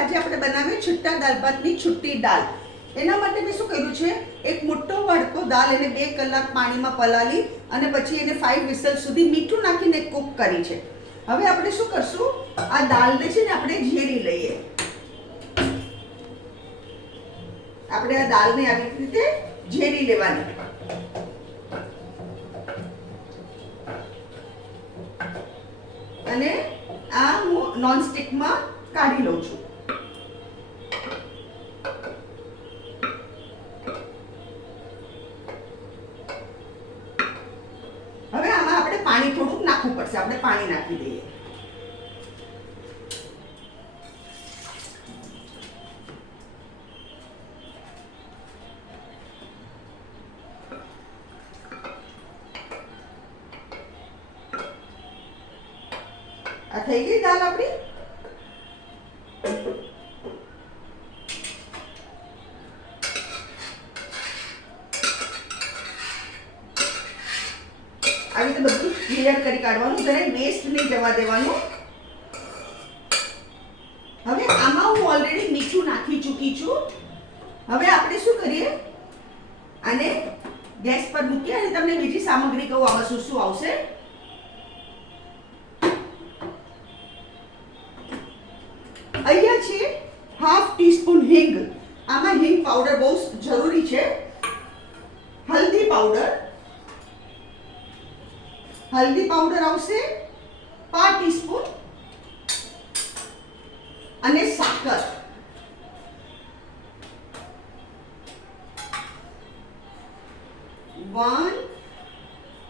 આજે આપણે બનાવીએ છુટ્ટા દાળ ભાતની છુટ્ટી દાળ. એના માટે મેં શું કર્યું છે, એક મોટો વાડકો દાળ એને 2 કલાક પાણીમાં પલાળી અને પછી એને 5 વિસલ સુધી મીઠું નાખીને કૂક કરી છે. હવે આપણે શું કરશું, આ દાળને છે ને આપણે ઝેરી લઈએ. આપણે આ દાળને આવી રીતે ઝેરી લેવાની. અને આ હું નોનસ્ટિકમાં કાઢી લઉં છું. હવે આમાં આપણે પાણી થોડુંક નાખવું પડશે. આપણે પાણી નાખી દઈએ. આ થઈ ગઈ દાળ આપણી. આવી રીતે બધું ક્લિયર કરી કાઢવાનું, જરાય વેસ્ટ નહીં જવા દેવાનું. હવે આમાં હું ઓલરેડી મીઠું નાખી ચૂકી છું. હવે આપણે શું કરીએ, આને ગેસ પર મૂકીએ અને તમને બીજી સામગ્રી કહું આમાં શું શું આવશે. અહીંયા છે હાફ ટીસ્પૂન હિંગ. આમાં હિંગ પાવડર બહુ જરૂરી છે. હલ્દી પાવડર આવશે 1/4 ટીસ્પૂન. અને સાકર 1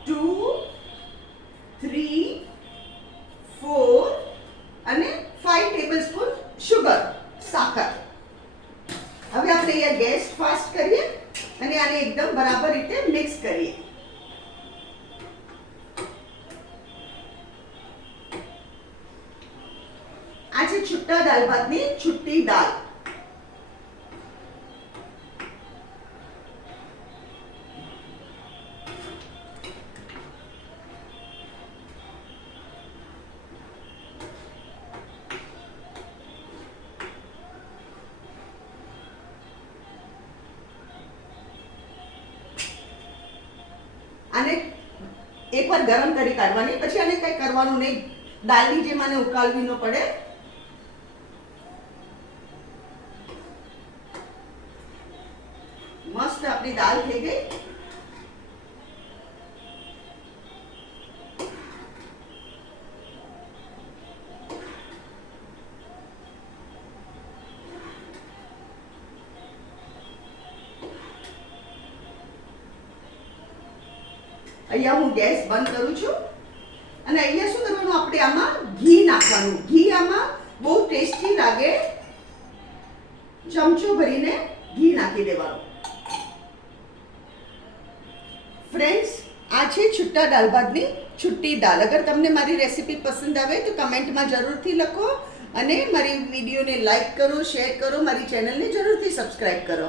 2 3 4 અને 5 ટેબલસ્પૂન શુગર, સાકર. હવે આપણે અહીંયા ગેસ ફાસ્ટ કરીએ અને આને એકદમ બરાબર રીતે મિક્સ કરીએ. આ છે છુટ્ટા દાળ ભાતની છુટ્ટી દાળ. આને એકવાર ગરમ કરી કાઢવાની, પછી આને કંઈ કરવાનું નહીં. દાળની જેમ આને ઉકાળવી ન પડે. મસ્ત આપણી દાળ થઈ ગઈ. અહીંયા હું ગેસ બંધ કરું છું અને અહીંયા શું કરવાનું, આપણે આમાં ઘી નાખવાનું. ઘી આમાં બહુ ટેસ્ટી લાગે. ચમચો ભરીને ઘી નાખી દેવાનું. ફ્રેન્ડ્સ, આ છે છુટ્ટા દાળ ભાતની છુટ્ટી દાળ. અગર તમને મારી રેસીપી પસંદ આવે તો કમેન્ટમાં જરૂરથી લખો અને મારી વિડીયોને લાઈક કરો, શેર કરો, મારી ચેનલને જરૂરથી સબસ્ક્રાઈબ કરો.